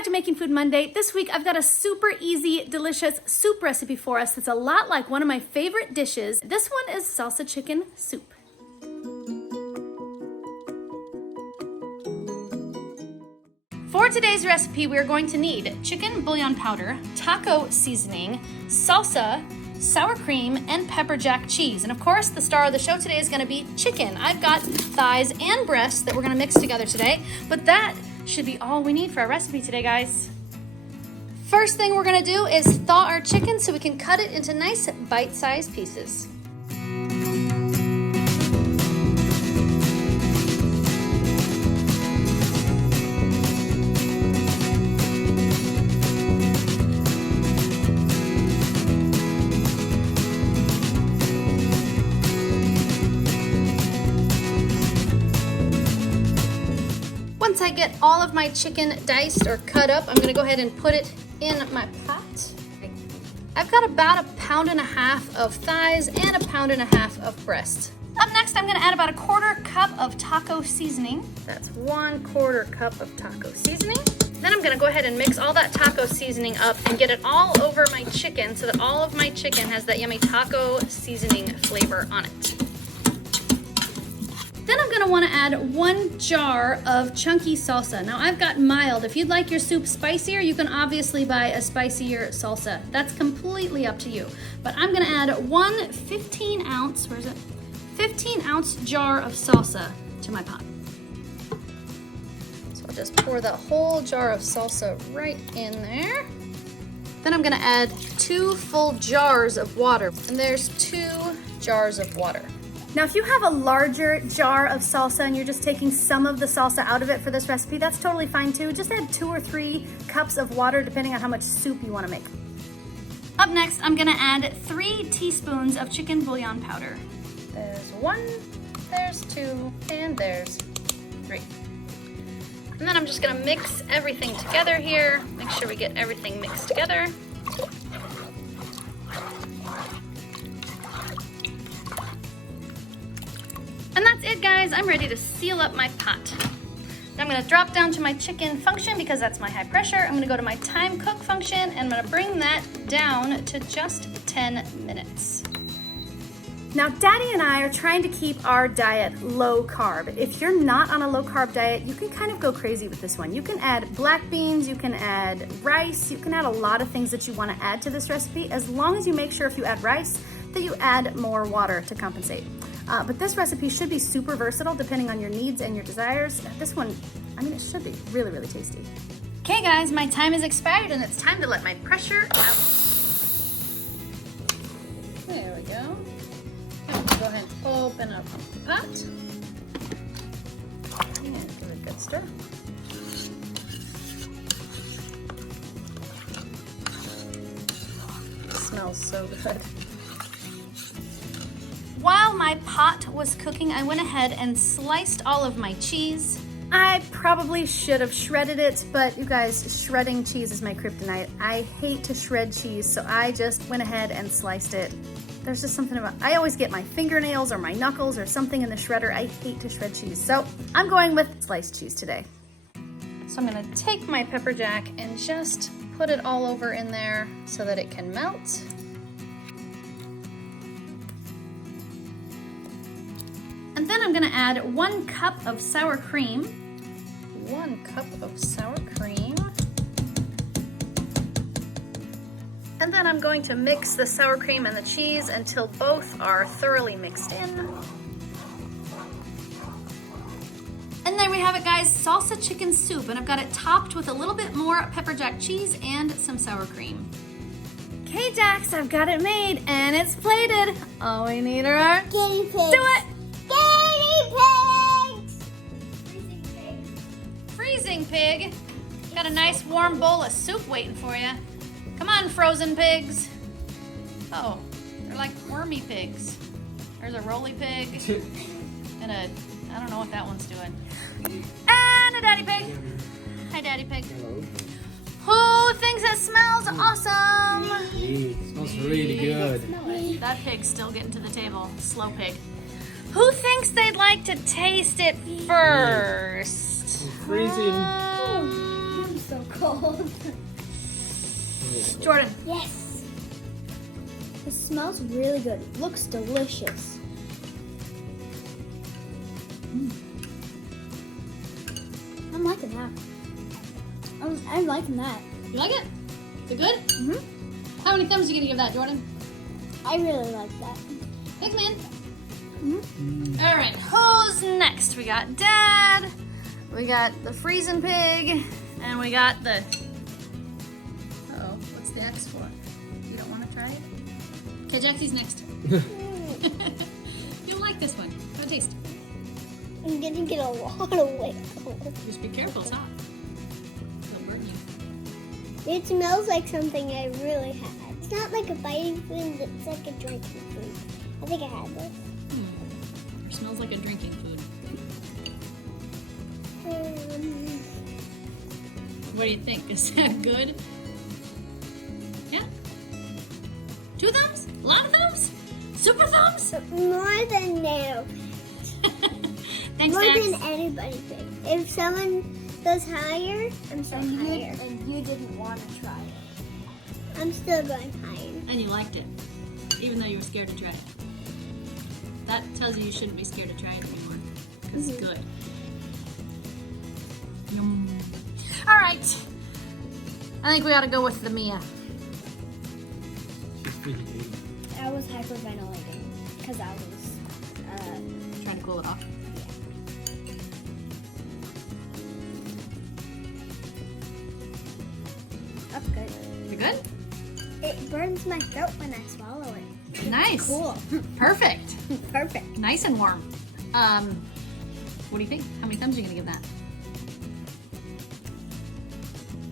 back to Making Food Monday. This week I've got a super easy, delicious soup recipe for us that's a lot like one of my favorite dishes. This one is salsa chicken soup. For today's recipe, we are going to need chicken bouillon powder, taco seasoning, salsa, sour cream, and pepper jack cheese. And of course, the star of the show today is gonna be chicken. I've got thighs and breasts that we're gonna mix together today, but that should be all we need for our recipe today, guys. First thing we're gonna do is thaw our chicken so we can cut it into nice bite-sized pieces. Once I get all of my chicken diced or cut up, I'm gonna go ahead and put it in my pot. I've got about 1.5 pounds of thighs and 1.5 pounds of breast. Up next, I'm gonna add about 1/4 cup of taco seasoning. That's 1/4 cup of taco seasoning. Then I'm gonna go ahead and mix all that taco seasoning up and get it all over my chicken so that all of my chicken has that yummy taco seasoning flavor on it. Then I'm gonna wanna add 1 jar of chunky salsa. Now I've got mild. If you'd like your soup spicier, you can obviously buy a spicier salsa. That's completely up to you. But I'm gonna add 1 15-ounce, 15-ounce jar of salsa to my pot. So I'll just pour the whole jar of salsa right in there. Then I'm gonna add 2 full jars of water. And there's 2 jars of water. Now, if you have a larger jar of salsa and you're just taking some of the salsa out of it for this recipe, that's totally fine too. Just add 2 or 3 cups of water depending on how much soup you want to make. Up next, I'm gonna add 3 teaspoons of chicken bouillon powder. There's 1, there's 2, and there's 3. And then I'm just gonna mix everything together here. Make sure we get everything mixed together. And that's it, guys. I'm ready to seal up my pot. Now I'm gonna drop down to my chicken function because that's my high pressure. I'm gonna go to my time cook function and I'm gonna bring that down to just 10 minutes. Now, Daddy and I are trying to keep our diet low carb. If you're not on a low carb diet, you can kind of go crazy with this one. You can add black beans, you can add rice, you can add a lot of things that you wanna add to this recipe, as long as you make sure if you add rice that you add more water to compensate. But this recipe should be super versatile depending on your needs and your desires. This one, I mean, it should be really, really tasty. Okay guys, my time is expired and it's time to let my pressure out. There we go. Go ahead and open up the pot. And give it a good stir. It smells so good. While my pot was cooking, I went ahead and sliced all of my cheese. I probably should have shredded it, but you guys, shredding cheese is my kryptonite. I hate to shred cheese, so I just went ahead and sliced it. There's just something about, I always get my fingernails or my knuckles or something in the shredder. I hate to shred cheese, so I'm going with sliced cheese today. So I'm gonna take my pepper jack and just put it all over in there so that it can melt. And then I'm gonna add 1 cup of sour cream. 1 cup of sour cream. And then I'm going to mix the sour cream and the cheese until both are thoroughly mixed in. And there we have it, guys, salsa chicken soup. And I've got it topped with a little bit more pepper jack cheese and some sour cream. Okay, Jax, I've got it made and it's plated. All we need are our guinea pigs. Do it! Guinea pigs! Freezing pig. Freezing pig. Got a nice warm bowl of soup waiting for you. Come on, frozen pigs. Oh, they're like wormy pigs. There's a roly pig and a, I don't know what that one's doing. And a daddy pig. Hi, daddy pig. Hello. Who thinks it smells awesome? It smells really good. That pig's still getting to the table. Slow pig. Who thinks they'd like to taste it first? Freezing. I'm so cold. cold. Jordan. Yes. It smells really good. It looks delicious. I'm liking that. I'm liking that. You like it? Is it good? Mm-hmm. How many thumbs are you gonna give that, Jordan? I really like that. Thanks, man. Mm-hmm. All right, who's next? We got Dad, we got the freezing pig, and we got the... Uh-oh, what's the X for? You don't want to try it? Okay, Jaxie's next. You'll like this one. Have a taste. I'm gonna get a lot of weight. Just be careful, it's hot. It'll burn you. It smells like something I really had. It's not like a biting food, it's like a drinking food. I think I had this. It smells like a drinking food. What do you think? Is that good? Yeah? 2 thumbs? A lot of thumbs? Super thumbs? More than now. Thanks, More Dax. than anybody did. If someone goes higher, I'm still higher. And you didn't want to try it. I'm still going higher. And you liked it, even though you were scared to try it. That tells you shouldn't be scared to try it anymore, because it's good. Yum. All right. I think we ought to go with the Mia. I was hyperventilating because I was Trying to cool it off. That's good. You good? It burns my throat when I swallow it. Nice. Cool. Perfect. Perfect. Nice and warm. What do you think? How many thumbs are you gonna give that?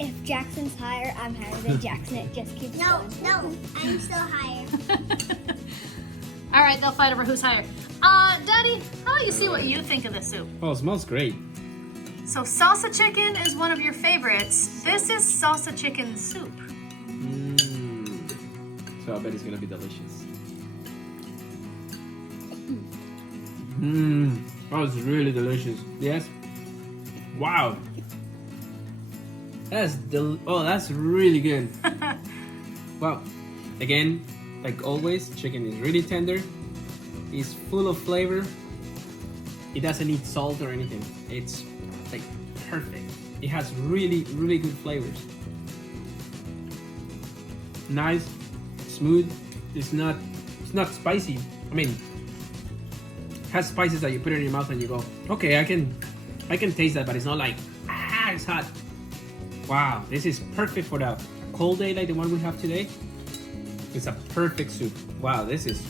If Jackson's higher, I'm higher than Jackson. It just keeps going. No, I'm still higher. All right, they'll fight over who's higher. Daddy, how about you see what you think of this soup? Oh, it smells great. So salsa chicken is one of your favorites. This is salsa chicken soup. So I bet it's gonna be delicious. Oh, it's really delicious. Yes. Wow. That's really good. Well, again, like always, chicken is really tender. It's full of flavor. It doesn't need salt or anything. It's like perfect. It has really, really good flavors. Nice, smooth. It's not spicy. I mean, it has spices that you put it in your mouth and you go, okay, I can taste that, but it's not like it's hot. Wow, this is perfect for a cold day like the one we have today. It's a perfect soup. Wow, this is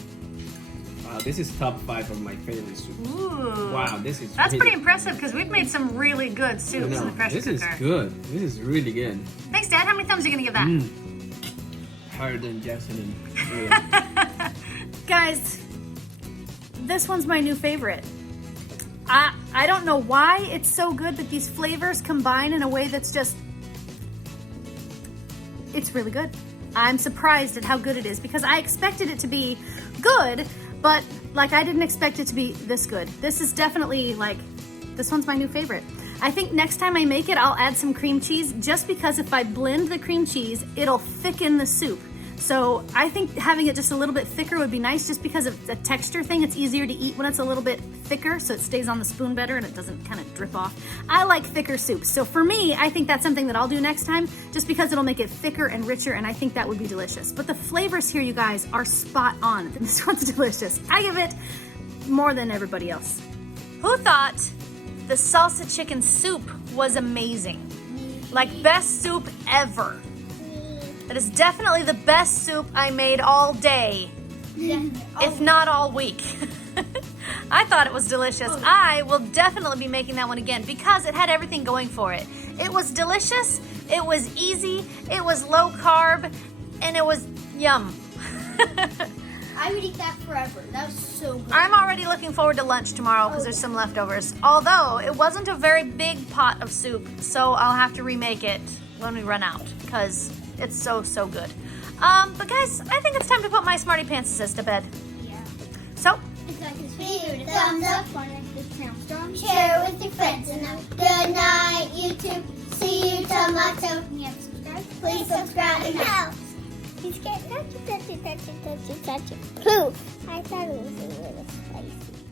top 5 of my favorite soup. Ooh. Wow, this is That's really, pretty impressive because we've made some really good soups in the pressure this cooker. is good. This is really good. Thanks, Dad. How many thumbs are you gonna give that? Higher than Jackson and William. Guys, this one's my new favorite. I don't know why it's so good, but these flavors combine in a way that's just, it's really good. I'm surprised at how good it is because I expected it to be good, but like I didn't expect it to be this good. This is definitely like, this one's my new favorite. I think next time I make it, I'll add some cream cheese just because if I blend the cream cheese, it'll thicken the soup. So I think having it just a little bit thicker would be nice just because of the texture thing. It's easier to eat when it's a little bit thicker so it stays on the spoon better and it doesn't kind of drip off. I like thicker soups. So for me, I think that's something that I'll do next time just because it'll make it thicker and richer and I think that would be delicious. But the flavors here, you guys, are spot on. This one's delicious. I give it more than everybody else. Who thought the salsa chicken soup was amazing? Like best soup ever. That is definitely the best soup I made all day, if not all week. I thought it was delicious. I will definitely be making that one again because it had everything going for it. It was delicious, it was easy, it was low carb, and it was yum. I would eat that forever. That was so good. I'm already looking forward to lunch tomorrow because there's some leftovers. Although it wasn't a very big pot of soup, so I'll have to remake it when we run out because it's so good. But guys, I think it's time to put my Smartypants to bed. Yeah. So, It's like this video. Thumbs up. Share it with your friends. And good night, YouTube. See you tomorrow. Please subscribe and help. He's getting touch it. Poof. I thought it was a little spicy.